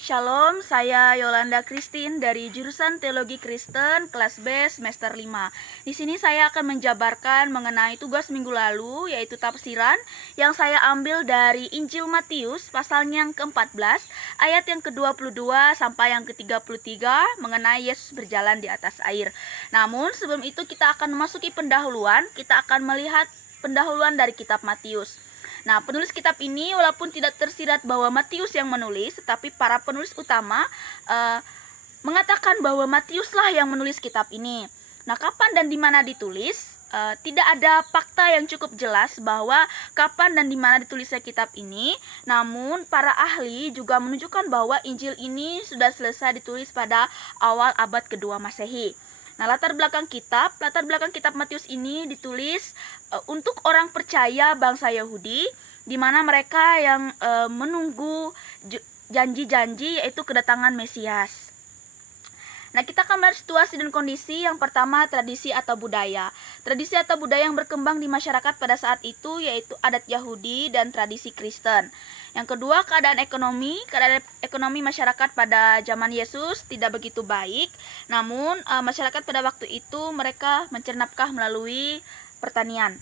Shalom, saya Yolanda Christine dari jurusan Teologi Kristen kelas B semester 5. Di sini saya akan menjabarkan mengenai tugas minggu lalu, yaitu tafsiran yang saya ambil dari Injil Matius pasalnya yang ke-14 ayat yang ke-22 sampai yang ke-33 mengenai Yesus berjalan di atas air. Namun sebelum itu kita akan memasuki pendahuluan, kita akan melihat pendahuluan dari kitab Matius. Nah, penulis kitab ini walaupun tidak tersirat bahwa Matius yang menulis, tetapi para penulis utama mengatakan bahwa Matiuslah yang menulis kitab ini. Nah, kapan dan di mana ditulis? Tidak ada fakta yang cukup jelas bahwa kapan dan di mana ditulisnya kitab ini. Namun, para ahli juga menunjukkan bahwa Injil ini sudah selesai ditulis pada awal abad kedua Masehi. Nah, latar belakang kitab Matius ini ditulis untuk orang percaya bangsa Yahudi, di mana mereka yang menunggu janji-janji yaitu kedatangan Mesias. Nah, kita akan melihat situasi dan kondisi. Yang pertama, tradisi atau budaya. Tradisi atau budaya yang berkembang di masyarakat pada saat itu yaitu adat Yahudi dan tradisi Kristen. Yang kedua, keadaan ekonomi masyarakat pada zaman Yesus tidak begitu baik. Namun, masyarakat pada waktu itu mereka mencerna nafkah melalui pertanian.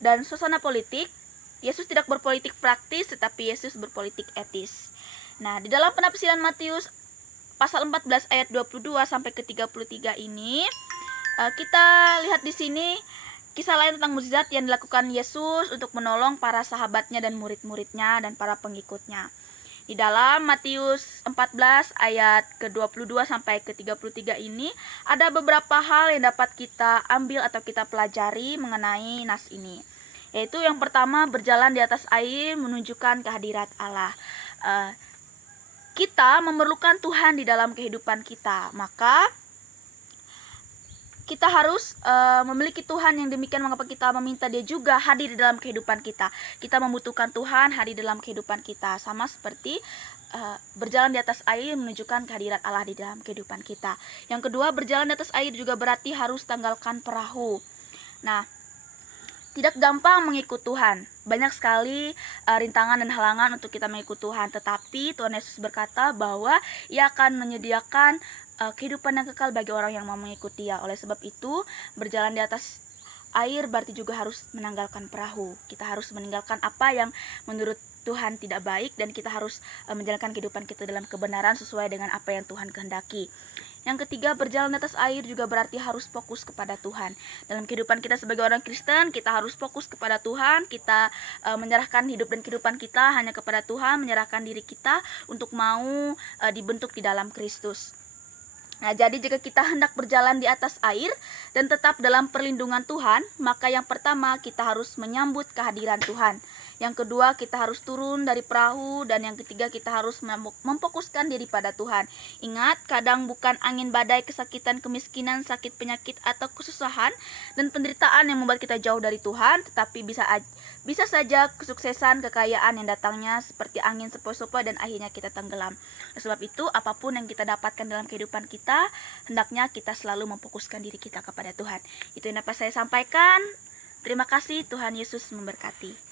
Dan suasana politik, Yesus tidak berpolitik praktis, tetapi Yesus berpolitik etis. Nah, di dalam penafsiran Matius pasal 14 ayat 22 sampai ke 33 ini, kita lihat di sini kisah lain tentang mukjizat yang dilakukan Yesus untuk menolong para sahabatnya dan murid-muridnya dan para pengikutnya. Di dalam Matius 14 ayat ke-22 sampai ke-33 ini ada beberapa hal yang dapat kita ambil atau kita pelajari mengenai nas ini. Yaitu yang pertama, berjalan di atas air menunjukkan kehadirat Allah. Kita memerlukan Tuhan di dalam kehidupan kita, maka kita harus memiliki Tuhan, yang demikian mengapa kita meminta Dia juga hadir di dalam kehidupan kita. Kita membutuhkan Tuhan hadir dalam kehidupan kita, sama seperti berjalan di atas air menunjukkan kehadirat Allah di dalam kehidupan kita. Yang kedua, berjalan di atas air juga berarti harus tanggalkan perahu. Nah, tidak gampang mengikut Tuhan. Banyak sekali rintangan dan halangan untuk kita mengikut Tuhan. Tetapi Tuhan Yesus berkata bahwa Ia akan menyediakan kehidupan yang kekal bagi orang yang mau mengikuti Dia. Oleh sebab itu, berjalan di atas air berarti juga harus menanggalkan perahu. Kita harus meninggalkan apa yang menurut Tuhan tidak baik, dan kita harus menjalankan kehidupan kita dalam kebenaran sesuai dengan apa yang Tuhan kehendaki. Yang ketiga, berjalan di atas air juga berarti harus fokus kepada Tuhan. Dalam kehidupan kita sebagai orang Kristen, kita harus fokus kepada Tuhan. Kita menyerahkan hidup dan kehidupan kita hanya kepada Tuhan, menyerahkan diri kita untuk mau dibentuk di dalam Kristus. Nah, jadi jika kita hendak berjalan di atas air dan tetap dalam perlindungan Tuhan, maka yang pertama kita harus menyambut kehadiran Tuhan. Yang kedua, kita harus turun dari perahu, dan yang ketiga kita harus memfokuskan diri pada Tuhan. Ingat, kadang bukan angin badai, kesakitan, kemiskinan, sakit, penyakit, atau kesusahan dan penderitaan yang membuat kita jauh dari Tuhan, tetapi bisa saja kesuksesan, kekayaan yang datangnya seperti angin sepoi-sepoi dan akhirnya kita tenggelam. Sebab itu, apapun yang kita dapatkan dalam kehidupan kita, hendaknya kita selalu memfokuskan diri kita kepada Tuhan. Itu yang dapat saya sampaikan. Terima kasih, Tuhan Yesus memberkati.